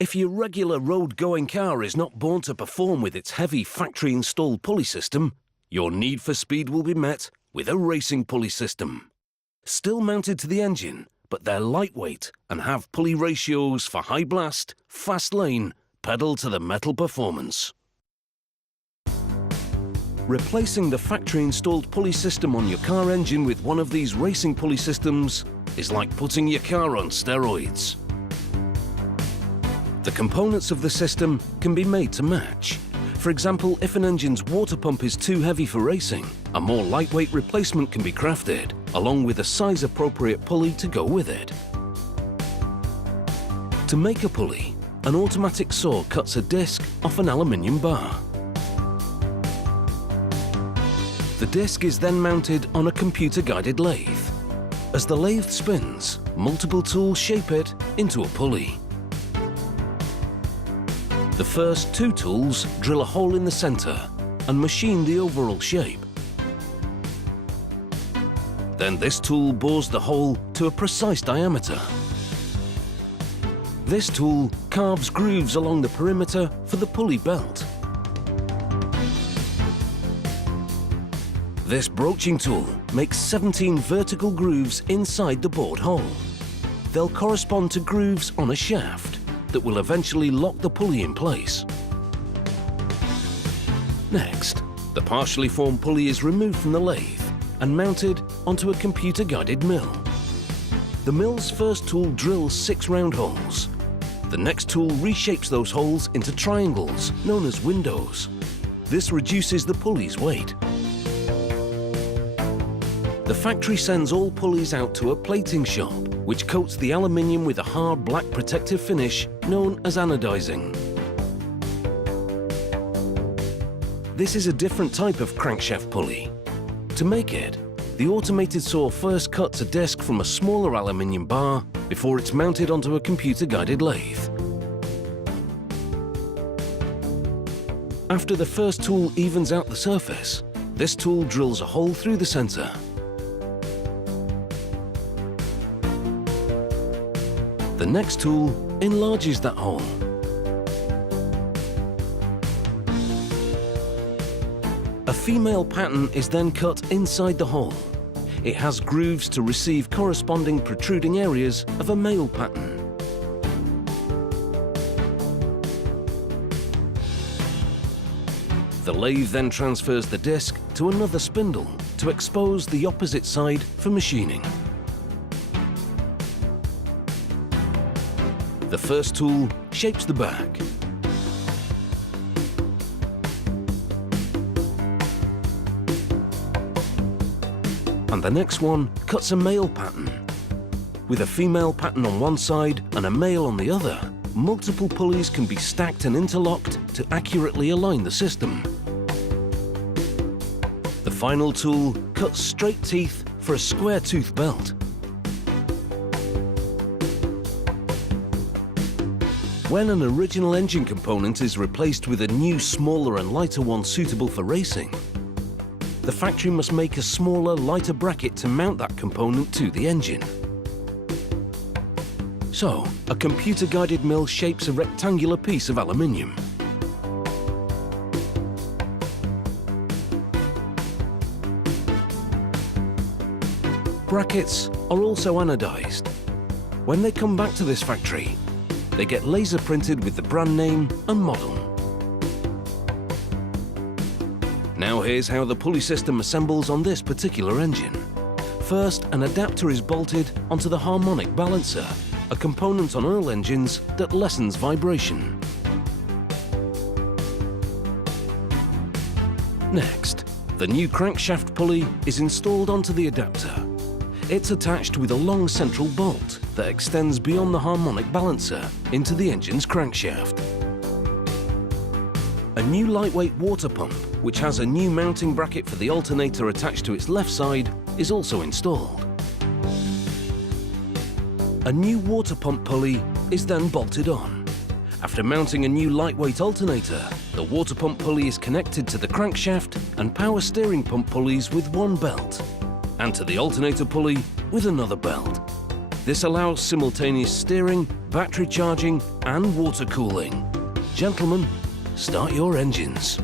If your regular road-going car is not born to perform with its heavy factory-installed pulley system, your need for speed will be met with a racing pulley system. Still mounted to the engine, but they're lightweight and have pulley ratios for high blast, fast lane, pedal-to-the-metal performance. Replacing the factory-installed pulley system on your car engine with one of these racing pulley systems is like putting your car on steroids. The components of the system can be made to match. For example, if an engine's water pump is too heavy for racing, a more lightweight replacement can be crafted, along with a size-appropriate pulley to go with it. To make a pulley, an automatic saw cuts a disc off an aluminium bar. The disc is then mounted on a computer-guided lathe. As the lathe spins, multiple tools shape it into a pulley. The first two tools drill a hole in the center and machine the overall shape. Then this tool bores the hole to a precise diameter. This tool carves grooves along the perimeter for the pulley belt. This broaching tool makes 17 vertical grooves inside the bored hole. They'll correspond to grooves on a shaft that will eventually lock the pulley in place. Next, the partially formed pulley is removed from the lathe and mounted onto a computer-guided mill. The mill's first tool drills 6 round holes. The next tool reshapes those holes into triangles, known as windows. This reduces the pulley's weight. The factory sends all pulleys out to a plating shop, which coats the aluminium with a hard black protective finish known as anodizing. This is a different type of crankshaft pulley. To make it, the automated saw first cuts a disc from a smaller aluminium bar before it's mounted onto a computer-guided lathe. After the first tool evens out the surface, this tool drills a hole through the center. The next tool enlarges that hole. A female pattern is then cut inside the hole. It has grooves to receive corresponding protruding areas of a male pattern. The lathe then transfers the disc to another spindle to expose the opposite side for machining. The first tool shapes the back. And the next one cuts a male pattern. With a female pattern on one side and a male on the other, multiple pulleys can be stacked and interlocked to accurately align the system. The final tool cuts straight teeth for a square tooth belt. When an original engine component is replaced with a new, smaller and lighter one suitable for racing, the factory must make a smaller, lighter bracket to mount that component to the engine. So, a computer-guided mill shapes a rectangular piece of aluminium. Brackets are also anodized. When they come back to this factory, they get laser printed with the brand name and model. Now here's how the pulley system assembles on this particular engine. First, an adapter is bolted onto the harmonic balancer, a component on oil engines that lessens vibration. Next, the new crankshaft pulley is installed onto the adapter. It's attached with a long central bolt that extends beyond the harmonic balancer into the engine's crankshaft. A new lightweight water pump, which has a new mounting bracket for the alternator attached to its left side, is also installed. A new water pump pulley is then bolted on. After mounting a new lightweight alternator, the water pump pulley is connected to the crankshaft and power steering pump pulleys with one belt, and to the alternator pulley with another belt. This allows simultaneous steering battery charging and water cooling. Gentlemen, start your engines.